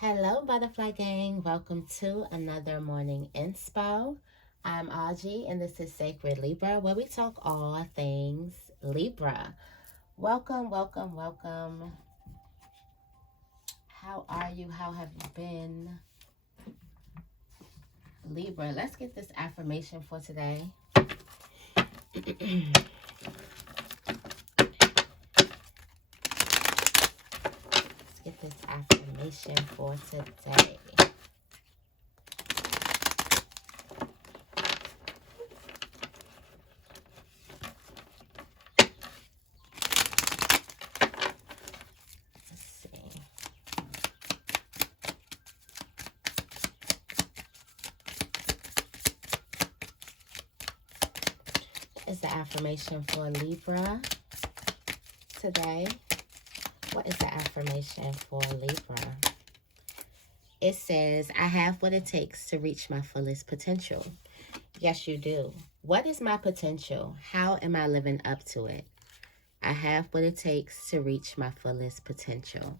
Hello, Butterfly Gang. Welcome to another morning inspo. I'm Auji, and this is Sacred Libra, where we talk all things Libra. Welcome, welcome, welcome. How are you? How have you been? Libra, let's get this affirmation for today. Let's get this affirmation for today. Is the affirmation for Libra today? What is the affirmation for Libra? It says, I have what it takes to reach my fullest potential. Yes, you do. What is my potential? How am I living up to it? I have what it takes to reach my fullest potential.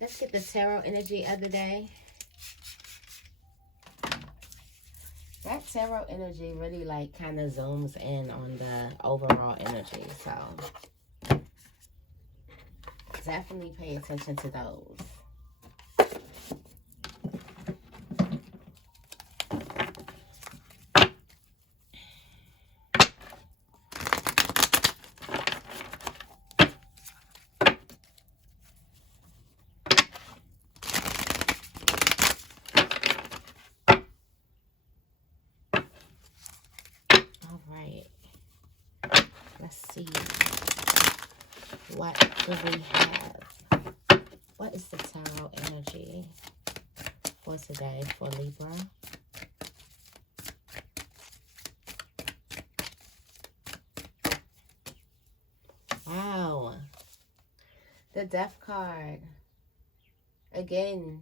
Let's get the tarot energy of the day. That tarot energy really kind of zooms in on the overall energy. So definitely pay attention to those. Let's see. What do we have? What is the tarot energy for today for Libra? Wow. The Death card. Again.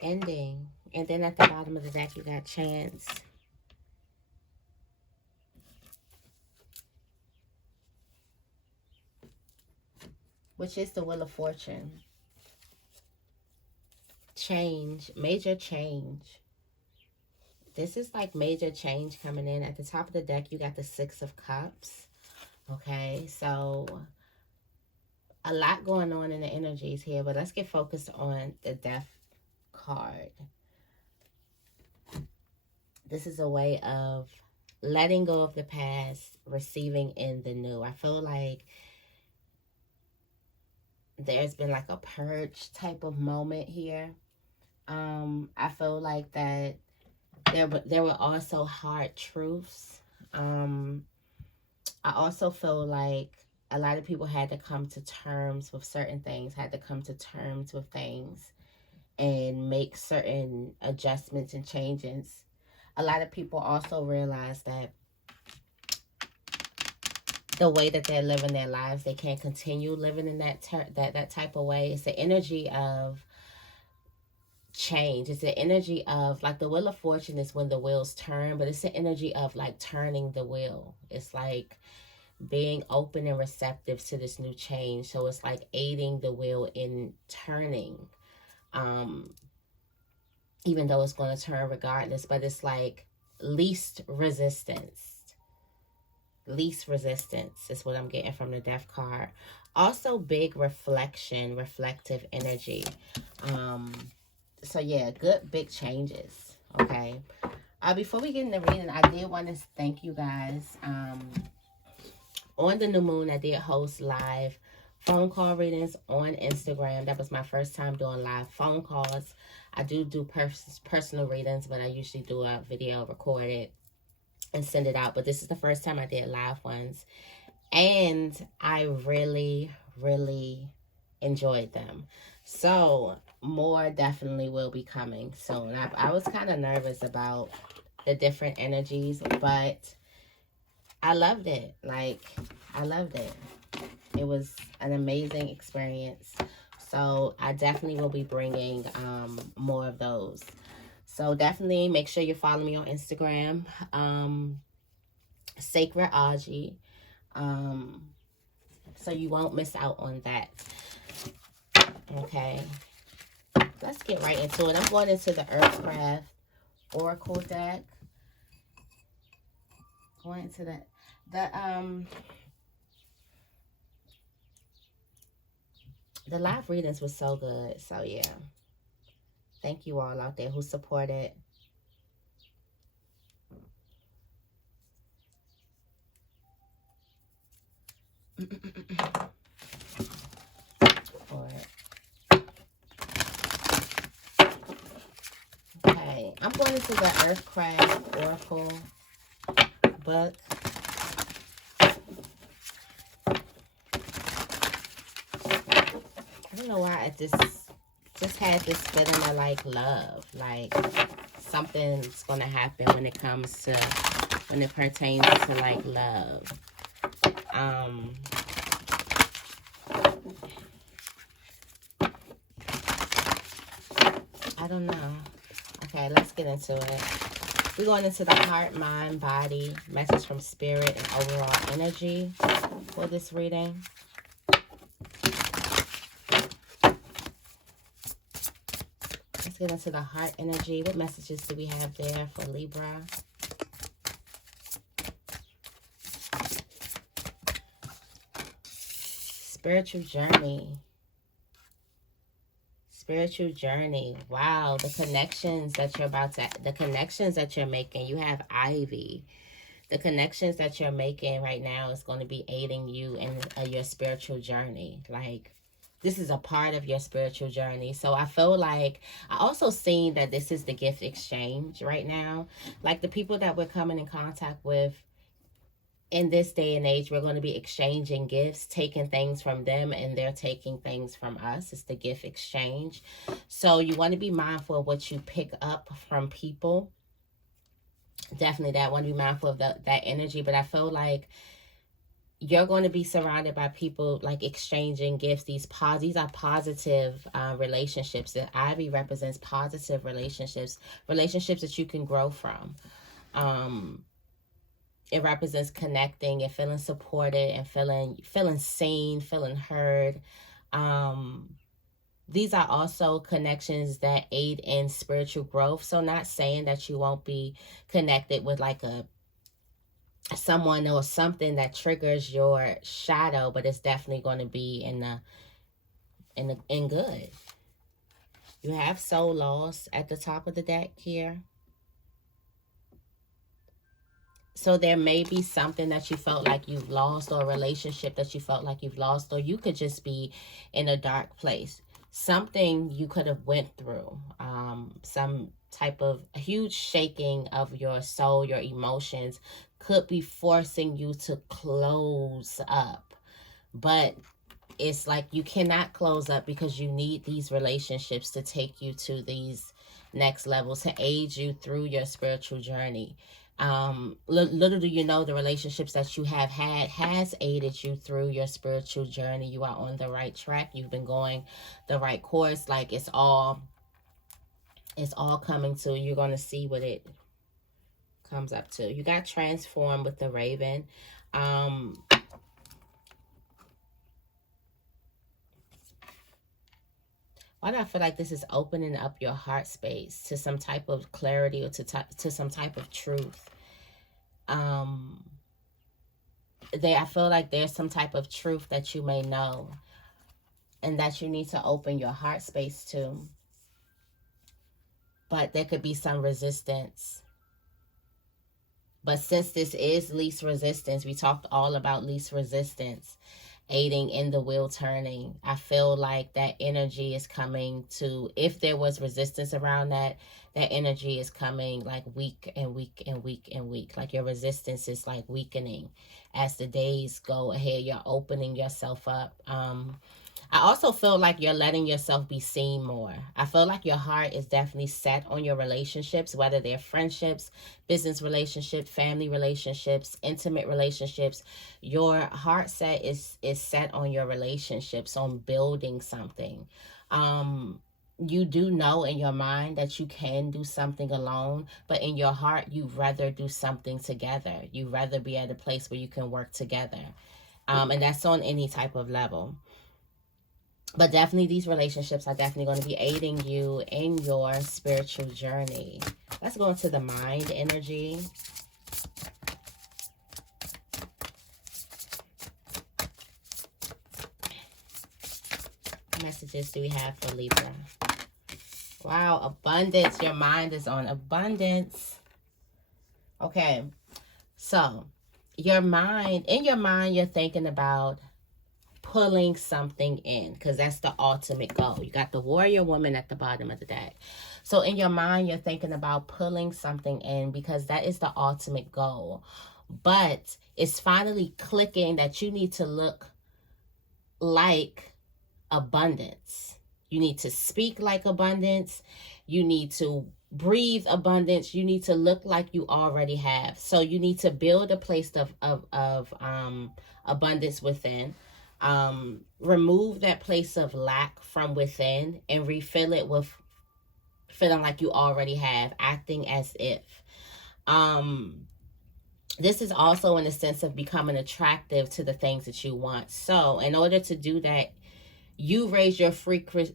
Ending. And then at the bottom of the deck, you got chance. Which is the Wheel of Fortune. Change. Major change. This is like major change coming in. At the top of the deck, you got the Six of Cups. Okay, so a lot going on in the energies here, but let's get focused on the Death card. This is a way of letting go of the past, receiving in the new. I feel like there's been like a purge type of moment here. I feel like that there were also hard truths. I also feel like a lot of people had to come to terms with certain things, had to come to terms with things and make certain adjustments and changes. A lot of people also realize that the way that they're living their lives, they can't continue living in that type of way. It's the energy of change. It's the energy of, like, the Wheel of Fortune is when the wheels turn, but it's the energy of like turning the wheel. It's like being open and receptive to this new change. So it's like aiding the wheel in turning, even though it's going to turn regardless, but it's like least resistance is what I'm getting from the Death card. Also big reflection, reflective energy. So yeah, good big changes. Okay, before we get in the reading, I did want to thank you guys. On the new moon, I did host live phone call readings on Instagram. That was my first time doing live phone calls. I do personal readings, but I usually do a video, record it, and send it out. But this is the first time I did live ones. And I really, really enjoyed them. So more definitely will be coming soon. I was kind of nervous about the different energies, but I loved it. Like, I loved it. It was an amazing experience. So I definitely will be bringing more of those. So definitely make sure you follow me on Instagram, Sacred Auji, so you won't miss out on that. Okay, let's get right into it. I'm going into the Earthcraft Oracle deck. Going into the live readings was so good. So yeah, thank you all out there who supported. For it. Okay, I'm going into the Earthcraft Oracle book. I don't know why I just had this feeling of like love, like something's gonna happen when it comes to when it pertains to like love. I don't know. Okay, let's get into it. We're going into the heart, mind, body, message from spirit, and overall energy for this reading. Let's get into the heart energy. What messages do we have there for Libra? Spiritual journey. Spiritual journey. Wow, the connections that you're making. You have Ivy. The connections that you're making right now is going to be aiding you in your spiritual journey. Like, this is a part of your spiritual journey. So I feel like I also seen that this is the gift exchange right now. Like, the people that we're coming in contact with in this day and age, we're going to be exchanging gifts, taking things from them, and they're taking things from us. It's the gift exchange. So you want to be mindful of what you pick up from people. Definitely that. Want to be mindful of that energy. But I feel like you're going to be surrounded by people like exchanging gifts. These are positive relationships. The Ivy represents positive relationships that you can grow from. It represents connecting and feeling supported and feeling seen, feeling heard. These are also connections that aid in spiritual growth. So not saying that you won't be connected with like someone or something that triggers your shadow, but it's definitely going to be in good. You have soul loss at the top of the deck here. So there may be something that you felt like you've lost, or a relationship that you felt like you've lost, or you could just be in a dark place. Something you could have went through, some type of huge shaking of your soul, your emotions could be forcing you to close up. But it's like you cannot close up because you need these relationships to take you to these next levels, to aid you through your spiritual journey. Little do you know, the relationships that you have had has aided you through your spiritual journey. You are on the right track. You've been going the right course. Like, it's all coming to, you're going to see what it comes up to. You got transformed with the Raven. Why do I feel like this is opening up your heart space to some type of clarity, or to some type of truth? I feel like there's some type of truth that you may know and that you need to open your heart space to. But there could be some resistance. But since this is least resistance, we talked all about least resistance aiding in the wheel turning. I feel like that energy is coming to, if there was resistance around that energy is coming like weak and weak and weak and weak. Like, your resistance is like weakening as the days go ahead. You're opening yourself up. I also feel like you're letting yourself be seen more. I feel like your heart is definitely set on your relationships, whether they're friendships, business relationships, family relationships, intimate relationships. Your heart set is set on your relationships, on building something. You do know in your mind that you can do something alone, but in your heart, you'd rather do something together. You'd rather be at a place where you can work together. And that's on any type of level. But definitely these relationships are definitely going to be aiding you in your spiritual journey. Let's go into the mind energy. What messages do we have for Libra? Wow, abundance. Your mind is on abundance. Okay, so in your mind, you're thinking about pulling something in, because that's the ultimate goal. You got the warrior woman at the bottom of the deck. So in your mind, you're thinking about pulling something in because that is the ultimate goal. But it's finally clicking that you need to look like abundance. You need to speak like abundance. You need to breathe abundance. You need to look like you already have. So you need to build a place of abundance within. Remove that place of lack from within and refill it with feeling like you already have, acting as if. This is also in the sense of becoming attractive to the things that you want. So in order to do that, you raise your frequency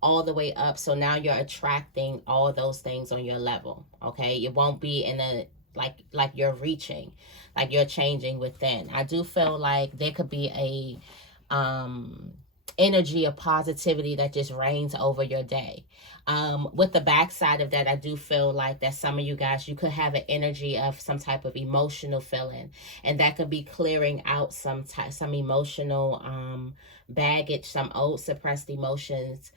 all the way up. So now you're attracting all those things on your level. Okay, it won't be in a like you're reaching, like you're changing within. I do feel like there could be a energy of positivity that just reigns over your day. With the backside of that, I do feel like that some of you guys, you could have an energy of some type of emotional feeling, and that could be clearing out some emotional baggage, some old suppressed emotions,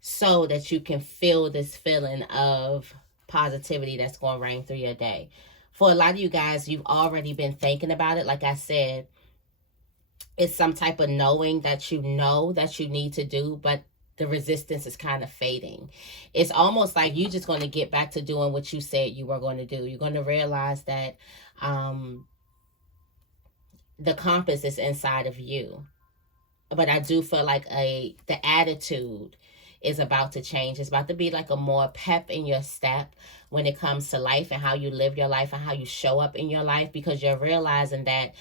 so that you can feel this feeling of positivity that's going to reign through your day. For a lot of you guys, you've already been thinking about it. Like I said, it's some type of knowing that you know that you need to do, but the resistance is kind of fading. It's almost like you're just going to get back to doing what you said you were going to do. You're going to realize that the compass is inside of you. But I do feel like the attitude is about to change. It's about to be like a more pep in your step when it comes to life and how you live your life and how you show up in your life, because you're realizing that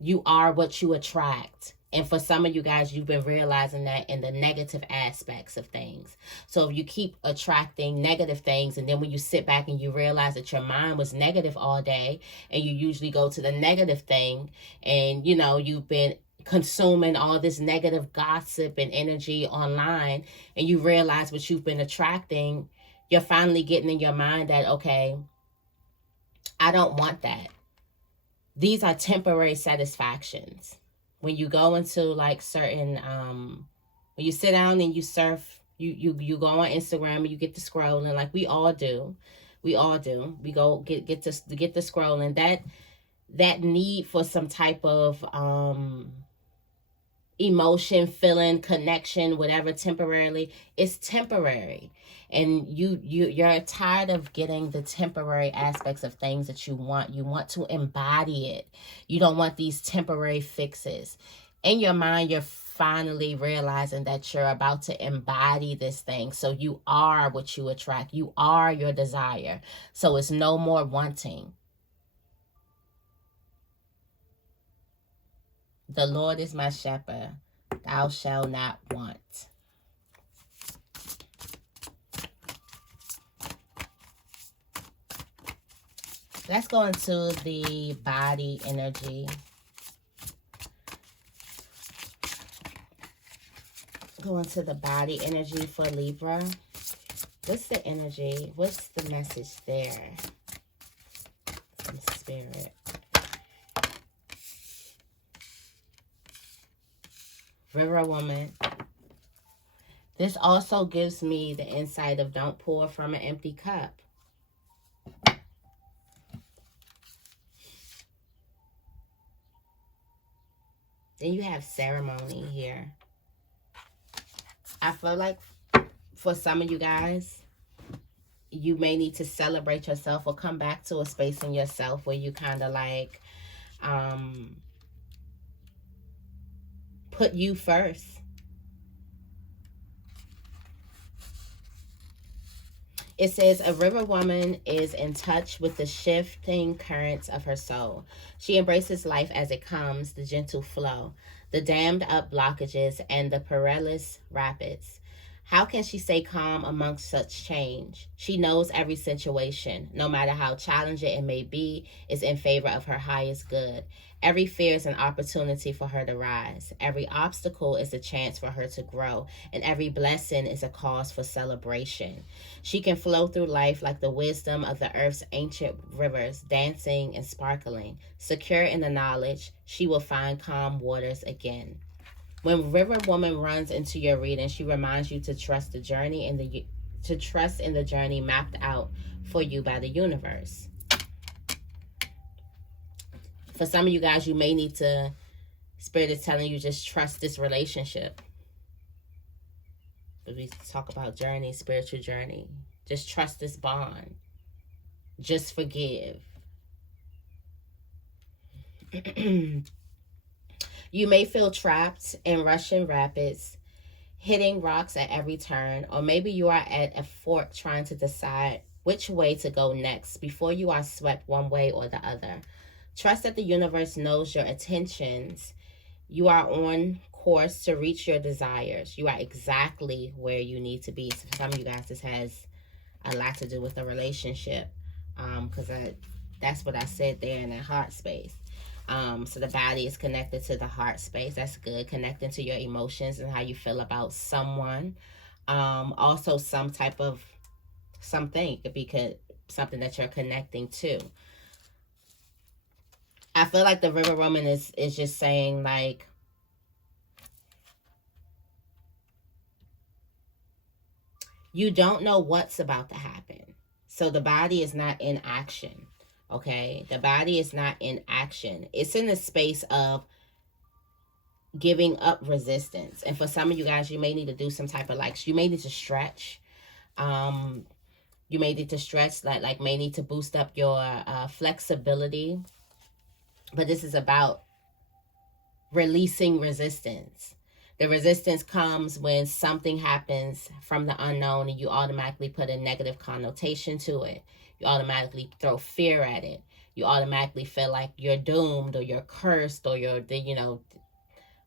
you are what you attract. And for some of you guys, you've been realizing that in the negative aspects of things. So if you keep attracting negative things, and then when you sit back and you realize that your mind was negative all day, and you usually go to the negative thing, and you've been consuming all this negative gossip and energy online, and you realize what you've been attracting, you're finally getting in your mind that, okay, I don't want that. These are temporary satisfactions. When you go into like certain when you sit down and you surf, you go on Instagram and you get to scrolling, like we all do. We go get to scrolling. That need for some type of emotion, feeling, connection, whatever, temporarily, it's temporary. And you're tired of getting the temporary aspects of things that you want. You want to embody it. You don't want these temporary fixes. In your mind, you're finally realizing that you're about to embody this thing. So you are what you attract. You are your desire. So it's no more wanting. The Lord is my shepherd. Thou shalt not want. Let's go into the body energy. Go into the body energy for Libra. What's the energy? What's the message there from Spirit? River woman. This also gives me the insight of don't pour from an empty cup. Then you have ceremony here. I feel like for some of you guys, you may need to celebrate yourself or come back to a space in yourself where you kind of like put you first. It says a river woman is in touch with the shifting currents of her soul. She embraces life as it comes, the gentle flow, the dammed up blockages, and the perilous rapids. How can she stay calm amongst such change? She knows every situation, no matter how challenging it may be, is in favor of her highest good. Every fear is an opportunity for her to rise. Every obstacle is a chance for her to grow, and every blessing is a cause for celebration. She can flow through life like the wisdom of the earth's ancient rivers, dancing and sparkling. Secure in the knowledge, she will find calm waters again. When River Woman runs into your reading, she reminds you to trust the journey and to trust in the journey mapped out for you by the universe. For some of you guys, you may need to, Spirit is telling you, just trust this relationship. But we talk about journey, spiritual journey. Just trust this bond. Just forgive. You may feel trapped in rushing rapids, hitting rocks at every turn, or maybe you are at a fork trying to decide which way to go next before you are swept one way or the other. Trust that the universe knows your intentions. You are on course to reach your desires. You are exactly where you need to be. So for some of you guys, this has a lot to do with the relationship, because that's what I said there in that heart space. So the body is connected to the heart space. That's good. Connecting to your emotions and how you feel about someone. Also some type of something. It could be something that you're connecting to. I feel like the River Woman is just saying, like, you don't know what's about to happen. So the body is not in action. Okay? The body is not in action. It's in the space of giving up resistance. And for some of you guys, you may need to do some type of, like, you may need to stretch. You may need to stretch, like may need to boost up your flexibility. But this is about releasing resistance. The resistance comes when something happens from the unknown and you automatically put a negative connotation to it. You automatically throw fear at it. You automatically feel like you're doomed or you're cursed or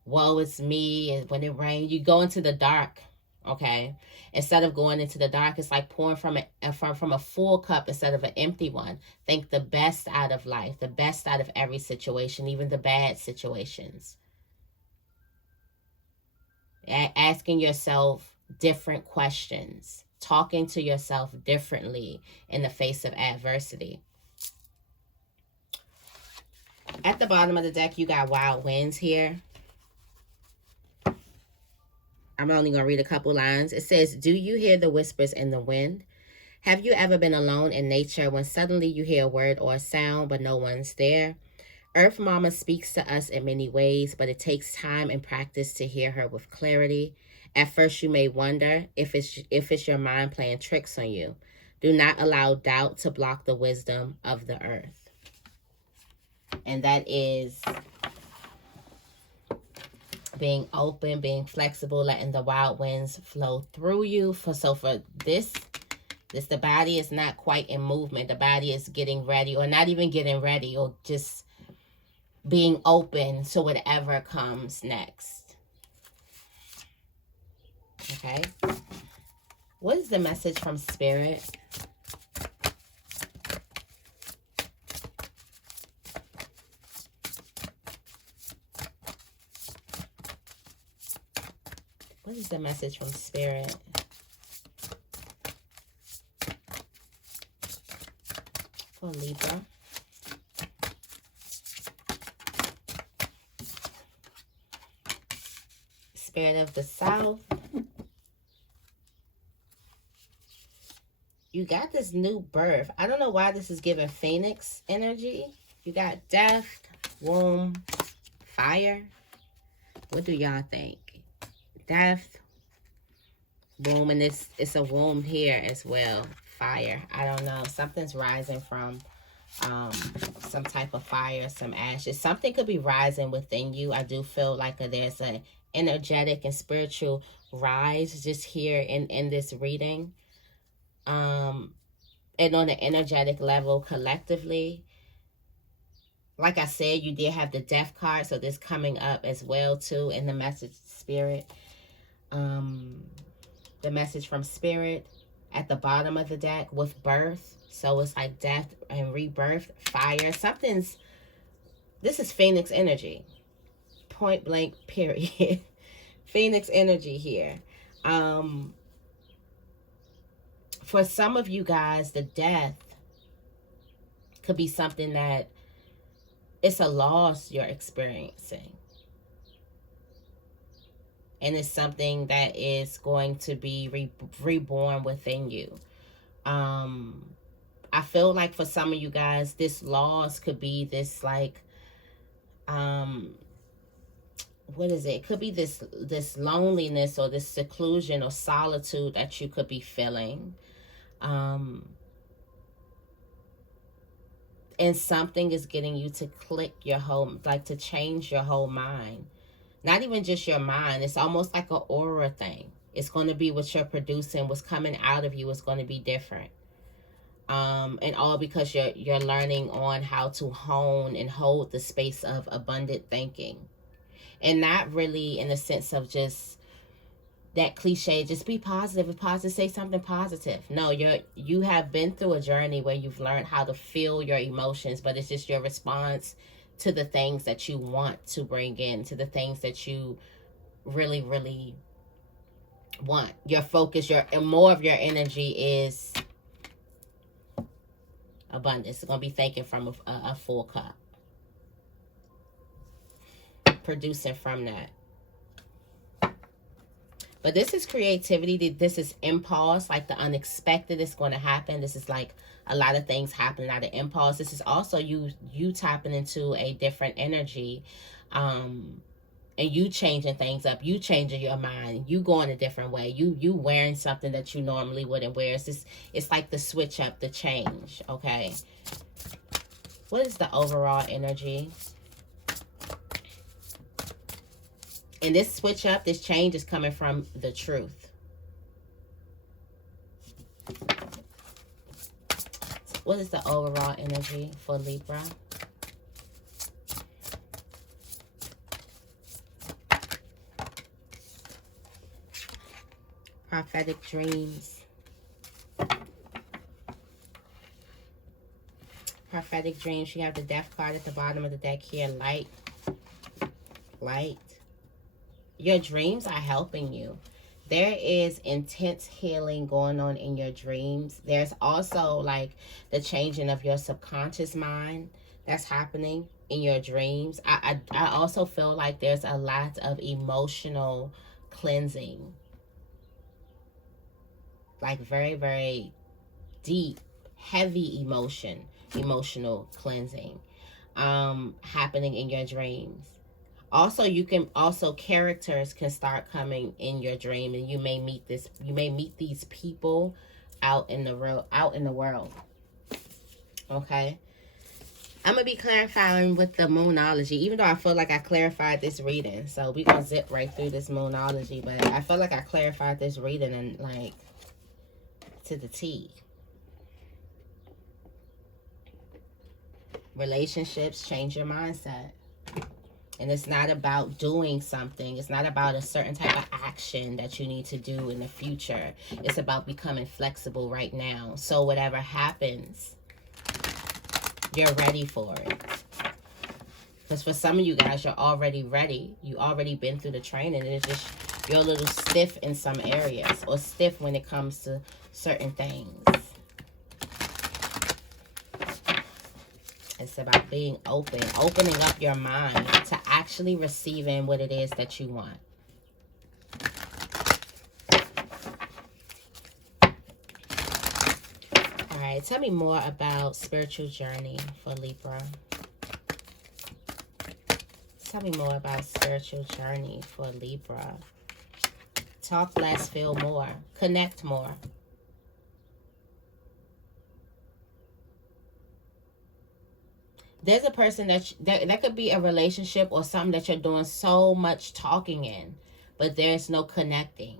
woe is me. And when it rains, you go into the dark, okay? Instead of going into the dark, it's like pouring from a full cup instead of an empty one. Think the best out of life, the best out of every situation, even the bad situations. Asking yourself different questions, talking to yourself differently in the face of adversity. At the bottom of the deck, you got wild winds here. I'm only going to read a couple lines. It says, do you hear the whispers in the wind? Have you ever been alone in nature when suddenly you hear a word or a sound but no one's there? Earth Mama speaks to us in many ways, but it takes time and practice to hear her with clarity. At first, you may wonder if it's your mind playing tricks on you. Do not allow doubt to block the wisdom of the earth. And that is being open, being flexible, letting the wild winds flow through you. For this, the body is not quite in movement. The body is getting ready, or not even getting ready, or just being open to whatever comes next. Okay. What is the message from Spirit? What is the message from Spirit? For Libra. Spirit of the South. You got this new birth. I don't know why this is giving Phoenix energy. You got death, womb, fire. What do y'all think? Death, womb, and it's a womb here as well. Fire. I don't know. Something's rising from some type of fire, some ashes. Something could be rising within you. I do feel like there's a energetic and spiritual rise just here in this reading. And on an energetic level collectively, like I said, you did have the death card, so this coming up as well too in the message spirit. The message from spirit at the bottom of the deck with birth. So it's like death and rebirth, fire. This is Phoenix energy. Point blank, period. Phoenix energy here. For some of you guys, the death could be something that it's a loss you're experiencing. And it's something that is going to be reborn within you. I feel like for some of you guys, this loss could be this like, what is it? It could be this loneliness or this seclusion or solitude that you could be feeling. And something is getting you to click your whole, like to change your whole mind. Not even just your mind. It's almost like an aura thing. It's going to be what you're producing. What's coming out of you is going to be different. And all because you're learning on how to hone and hold the space of abundant thinking. And not really in the sense of just that cliche, just be positive and positive, say something positive. No, you have been through a journey where you've learned how to feel your emotions, but it's just your response to the things that you want to bring in, to the things that you really, really want. Your focus, and more of your energy is abundance. It's going to be thinking from a full cup. Producing from that. But this is creativity. This is impulse, like the unexpected is going to happen. This is like a lot of things happening out of impulse. This is also you tapping into a different energy, and you changing things up. You changing your mind. You going a different way. You wearing something that you normally wouldn't wear. It's like the switch up, the change. Okay. What is the overall energy? And this switch up, this change is coming from the truth. What is the overall energy for Libra? Prophetic dreams. Prophetic dreams. You have the death card at the bottom of the deck here. Light. Light. Your dreams are helping you. There is intense healing going on in your dreams. There's also like the changing of your subconscious mind that's happening in your dreams. I also feel like there's a lot of emotional cleansing. Like very, very deep, heavy emotional cleansing happening in your dreams. Also, characters can start coming in your dream, and you may meet these people out in the world. Okay. I'm going to be clarifying with the moonology, even though I feel like I clarified this reading. So we're going to zip right through this moonology, but I feel like I clarified this reading and like to the T. Relationships, change your mindset. And it's not about doing something. It's not about a certain type of action that you need to do in the future. It's about becoming flexible right now. So whatever happens, you're ready for it. Because for some of you guys, you're already ready. You already been through the training. And it's just you're a little stiff in some areas. Or stiff when it comes to certain things. It's about being open, opening up your mind to actually receiving what it is that you want. All right, tell me more about spiritual journey for Libra. Tell me more about spiritual journey for Libra. Talk less, feel more. Connect more. There's a person that could be a relationship or something that you're doing so much talking in, but there's no connecting.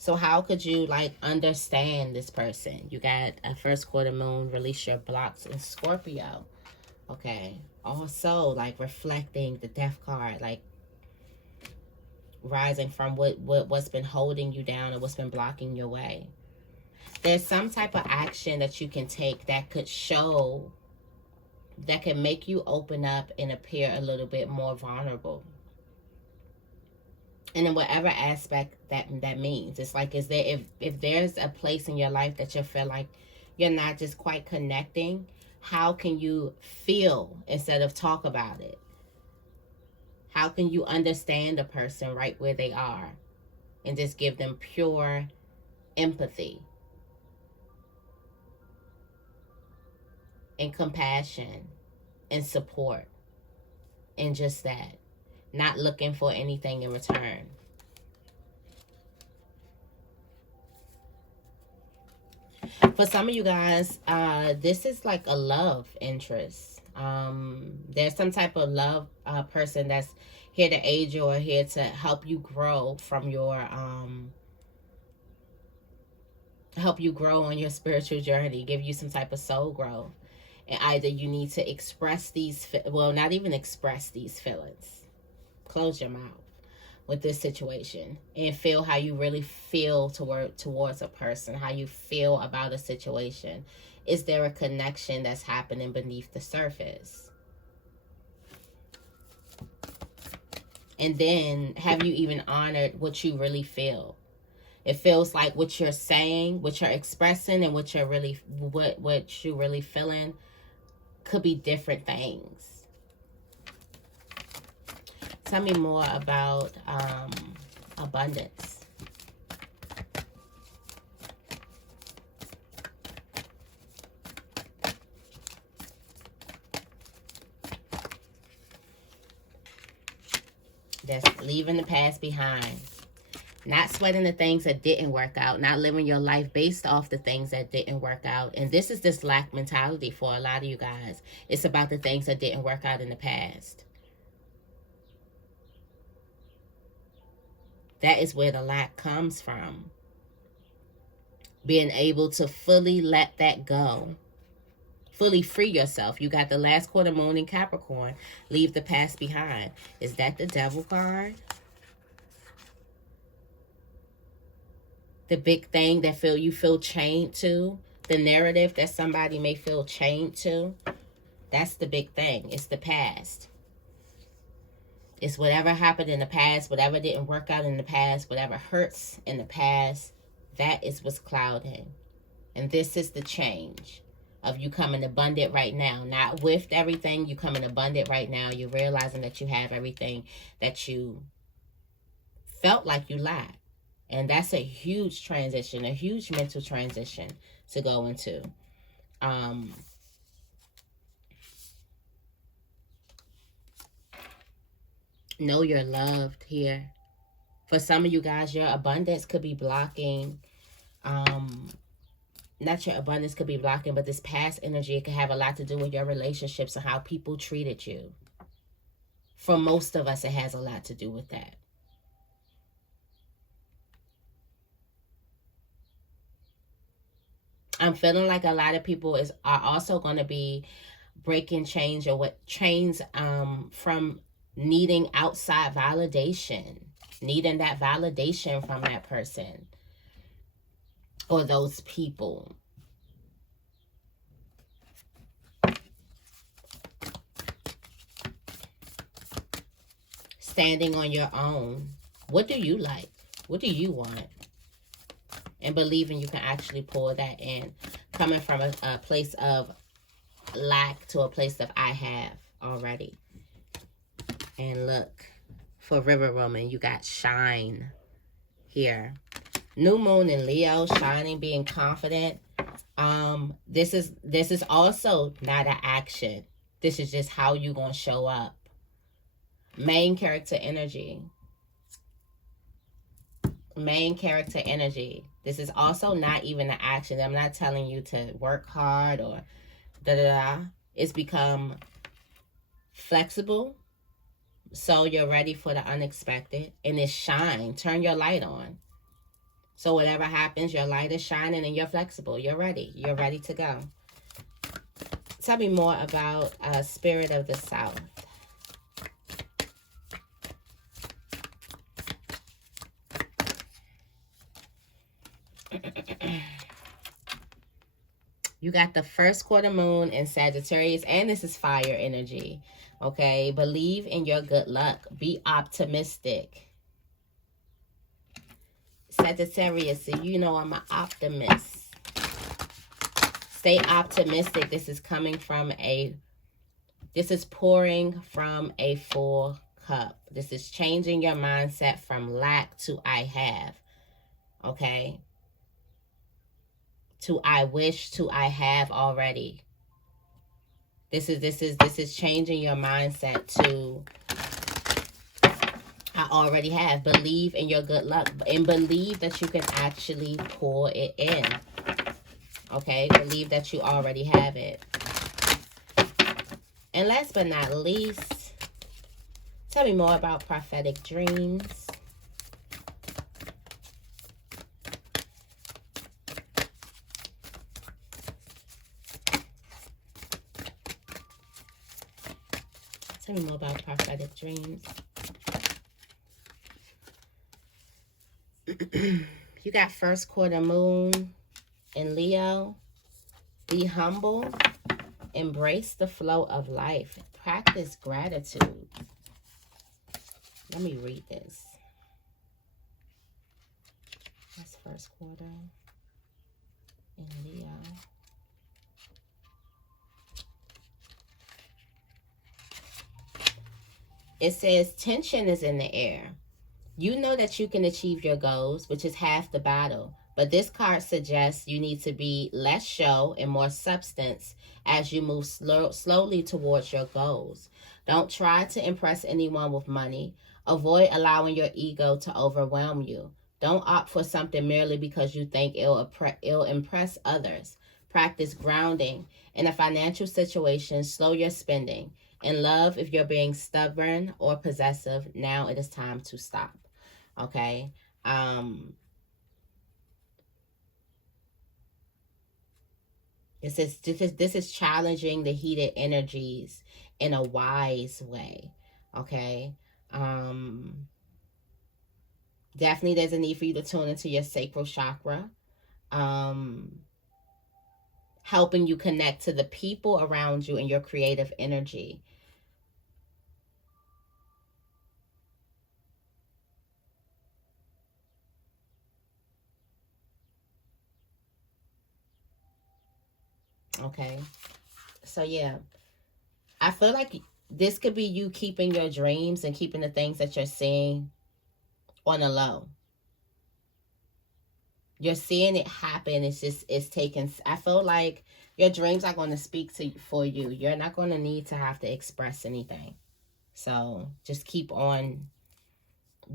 So how could you like understand this person? You got a first quarter moon, release your blocks in Scorpio. Okay. Also like reflecting the death card, like rising from what's been holding you down or what's been blocking your way. There's some type of action that you can take that could show, that can make you open up and appear a little bit more vulnerable. And in whatever aspect that means. It's like, is there, if there's a place in your life that you feel like you're not just quite connecting, how can you feel instead of talk about it? How can you understand a person right where they are and just give them pure empathy and compassion and support and just that, not looking for anything in return? For some of you guys, this is like a love interest. There's some type of love person that's here to aid you or here to help you grow from your help you grow on your spiritual journey, give you some type of soul growth. And either you need to express these, well, not even express these feelings. Close your mouth with this situation and feel how you really feel towards a person, how you feel about a situation. Is there a connection that's happening beneath the surface? And then have you even honored what you really feel? It feels like what you're saying, what you're expressing, and what you're really what you really feeling could be different things. Tell me more about abundance. That's leaving the past behind. Not sweating the things that didn't work out. Not living your life based off the things that didn't work out. And this is this lack mentality for a lot of you guys. It's about the things that didn't work out in the past. That is where the lack comes from. Being able to fully let that go. Fully free yourself. You got the last quarter moon in Capricorn. Leave the past behind. Is that the Devil card? The big thing that you feel chained to. The narrative that somebody may feel chained to. That's the big thing. It's the past. It's whatever happened in the past, whatever didn't work out in the past, whatever hurts in the past. That is what's clouding. And this is the change of you coming abundant right now. Not with everything. You coming abundant right now. You're realizing that you have everything that you felt like you lacked. And that's a huge transition, a huge mental transition to go into. Know you're loved here. For some of you guys, your abundance could be blocking. Not your abundance could be blocking, but this past energy, it could have a lot to do with your relationships and how people treated you. For most of us, it has a lot to do with that. I'm feeling like a lot of people are also going to be breaking chains or chains from needing outside validation, needing that validation from that person or those people. Standing on your own. What do you like? What do you want? And believing you can actually pull that in. Coming from a place of lack to a place of I have already. And look, for River Woman, you got shine here. New moon in Leo, shining, being confident. This is also not an action. This is just how you gonna show up. Main character energy. Main character energy. This is also not even an action. I'm not telling you to work hard or da da da. It's become flexible, so you're ready for the unexpected, and it's shine. Turn your light on. So whatever happens, your light is shining and you're flexible. You're ready. You're ready to go. Tell me more about Spirit of the South. You got the first quarter moon in Sagittarius, and this is fire energy. Okay, believe in your good luck. Be optimistic. Sagittarius, so you know I'm an optimist. Stay optimistic. This is pouring from a full cup. This is changing your mindset from lack to I have. Okay? To I wish to I have already. This is changing your mindset to I already have. Believe in your good luck and believe that you can actually pour it in. Okay? Believe that you already have it. And last but not least, tell me more about prophetic dreams. Tell me more about prophetic dreams. You got first quarter moon in Leo. Be humble. Embrace the flow of life. Practice gratitude. Let me read this. That's first quarter in Leo. It says tension is in the air. You know that you can achieve your goals, which is half the battle. But this card suggests you need to be less show and more substance as you move slowly towards your goals. Don't try to impress anyone with money. Avoid allowing your ego to overwhelm you. Don't opt for something merely because you think it'll impress others. Practice grounding. In a financial situation, slow your spending. In love, if you're being stubborn or possessive, now it is time to stop. Okay? This is challenging the heated energies in a wise way. Okay? Definitely there's a need for you to tune into your sacral chakra. Helping you connect to the people around you and your creative energy. Okay. So yeah, I feel like this could be you keeping your dreams and keeping the things that you're seeing on a low. You're seeing it happen. It's taking, I feel like your dreams are going to speak for you. You're not going to need to have to express anything. So just keep on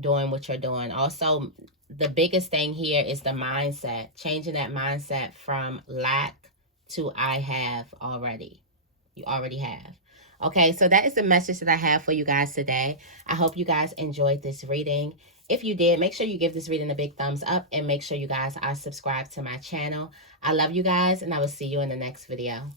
doing what you're doing. Also, the biggest thing here is the mindset. Changing that mindset from lack to I have already. You already have. Okay, so that is the message that I have for you guys today. I hope you guys enjoyed this reading. If you did, make sure you give this reading a big thumbs up and make sure you guys are subscribed to my channel. I love you guys, and I will see you in the next video.